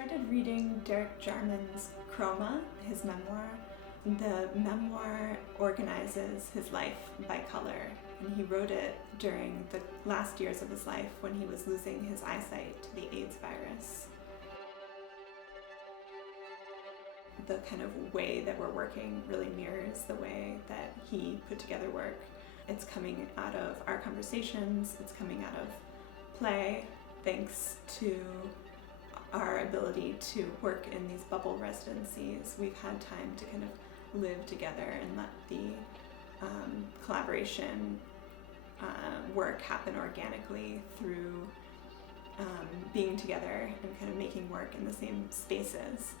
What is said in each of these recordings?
started reading Derek Jarman's Chroma, his memoir. The memoir organizes his life by color, and he wrote it during the last years of his life when he was losing his eyesight to the AIDS virus. The kind of way that we're working really mirrors the way that he put together work. It's coming out of our conversations, it's coming out of play, thanks to our ability to work in these bubble residencies. We've had time to kind of live together and let the collaboration work happen organically through being together and kind of making work in the same spaces.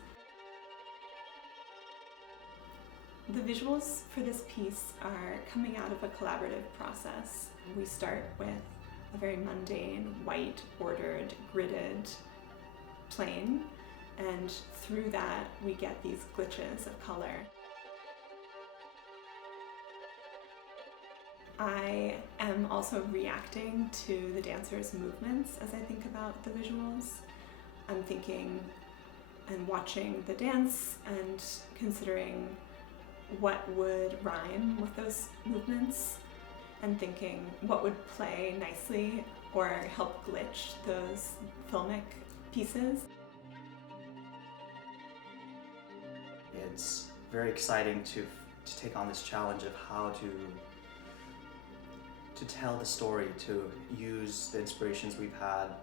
The visuals for this piece are coming out of a collaborative process. We start with a very mundane, white, bordered, gridded plane, and through that we get these glitches of color. I am also reacting to the dancers' movements as I think about the visuals. I'm thinking and watching the dance and considering what would rhyme with those movements, and thinking what would play nicely or help glitch those filmic pieces. It's very exciting to take on this challenge of how to tell the story, to use the inspirations we've had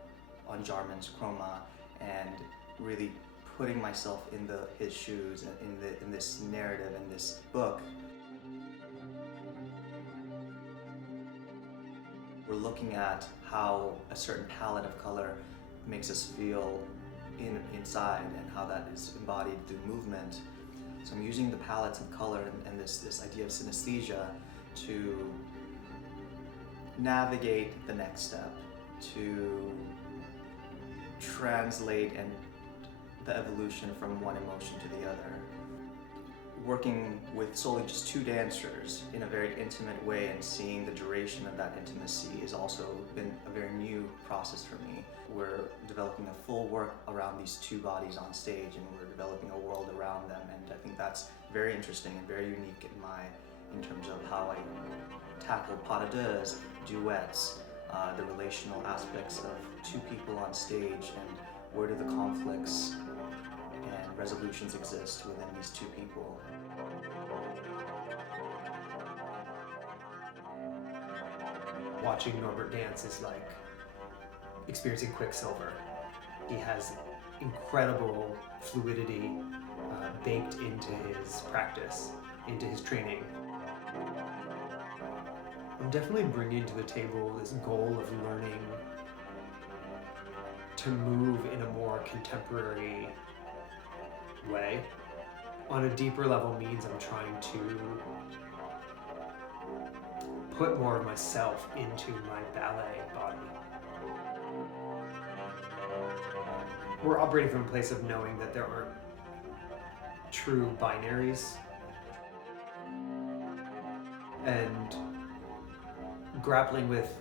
on Jarman's Chroma and really putting myself in his shoes and in this narrative, in this book. We're looking at how a certain palette of color makes us feel inside and how that is embodied through movement. So I'm using the palettes of color and this idea of synesthesia to navigate the next step, to translate and the evolution from one emotion to the other. Working with solely just two dancers in a very intimate way and seeing the duration of that intimacy has also been a very new process for me. We're developing a full work around these two bodies on stage, and we're developing a world around them, and I think that's very interesting and very unique in terms of how I tackle pas de deux, duets, the relational aspects of two people on stage, and where do the conflicts and resolutions exist within these two people. Watching Norbert dance is like experiencing Quicksilver. He has incredible fluidity baked into his practice, into his training. I'm definitely bringing to the table this goal of learning to move in a more contemporary way. On a deeper level means I'm trying to put more of myself into my ballet body. We're operating from a place of knowing that there aren't true binaries, and grappling with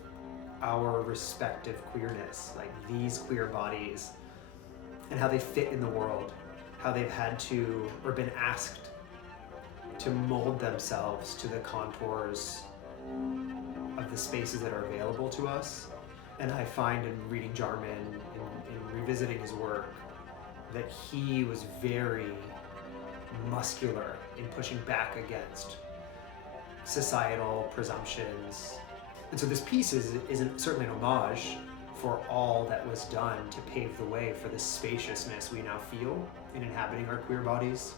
our respective queerness, like these queer bodies and how they fit in the world, how they've had to or been asked to mold themselves to the contours of the spaces that are available to us. And I find in reading Jarman, in revisiting his work, that he was very muscular in pushing back against societal presumptions. And so this piece is certainly an homage for all that was done to pave the way for the spaciousness we now feel in inhabiting our queer bodies.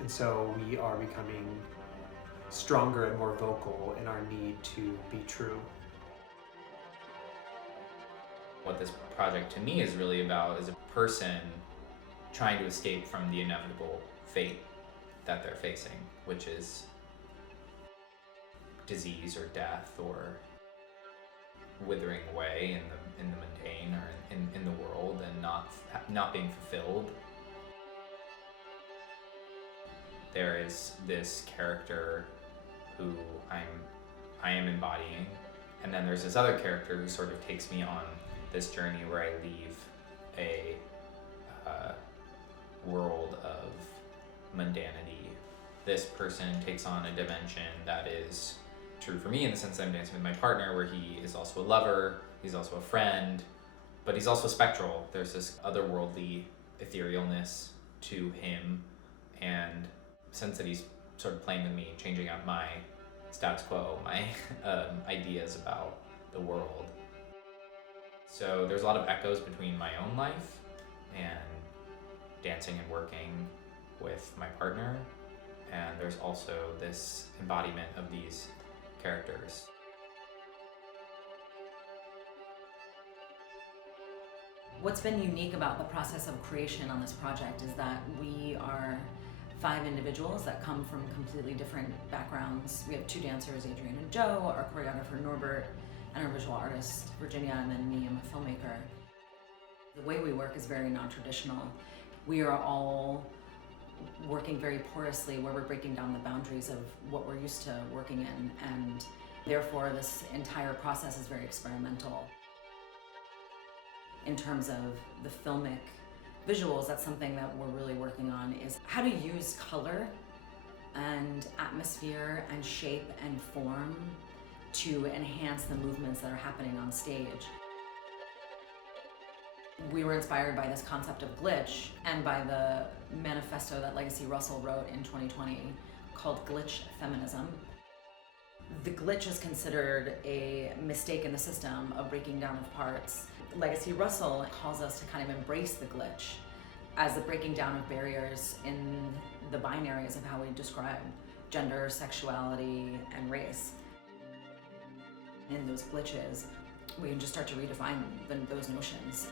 And so we are becoming stronger and more vocal in our need to be true. What this project to me is really about is a person trying to escape from the inevitable fate that they're facing, which is disease or death or withering away in the mundane or in the world and not being fulfilled. There is this character who I am embodying, and then there's this other character who sort of takes me on this journey where I leave a world of mundanity. This person takes on a dimension that is true for me in the sense that I'm dancing with my partner, where he is also a lover, he's also a friend, but he's also spectral. There's this otherworldly etherealness to him, and sense that he's sort of playing with me, changing out my status quo, my ideas about the world. So there's a lot of echoes between my own life and dancing and working with my partner, and there's also this embodiment of these characters. What's been unique about the process of creation on this project is that we are 5 individuals that come from completely different backgrounds. We have 2 dancers, Adrian and Joe, our choreographer Norbert, and our visual artist Virginia, and then me, I'm a filmmaker. The way we work is very non-traditional. We are all working very porously, where we're breaking down the boundaries of what we're used to working in, and therefore this entire process is very experimental. In terms of the filmic visuals, that's something that we're really working on, is how to use color and atmosphere and shape and form to enhance the movements that are happening on stage. We were inspired by this concept of glitch and by the manifesto that Legacy Russell wrote in 2020 called Glitch Feminism. The glitch is considered a mistake in the system, a breaking down of parts. Legacy Russell calls us to kind of embrace the glitch as the breaking down of barriers in the binaries of how we describe gender, sexuality, and race. In those glitches, we can just start to redefine those notions.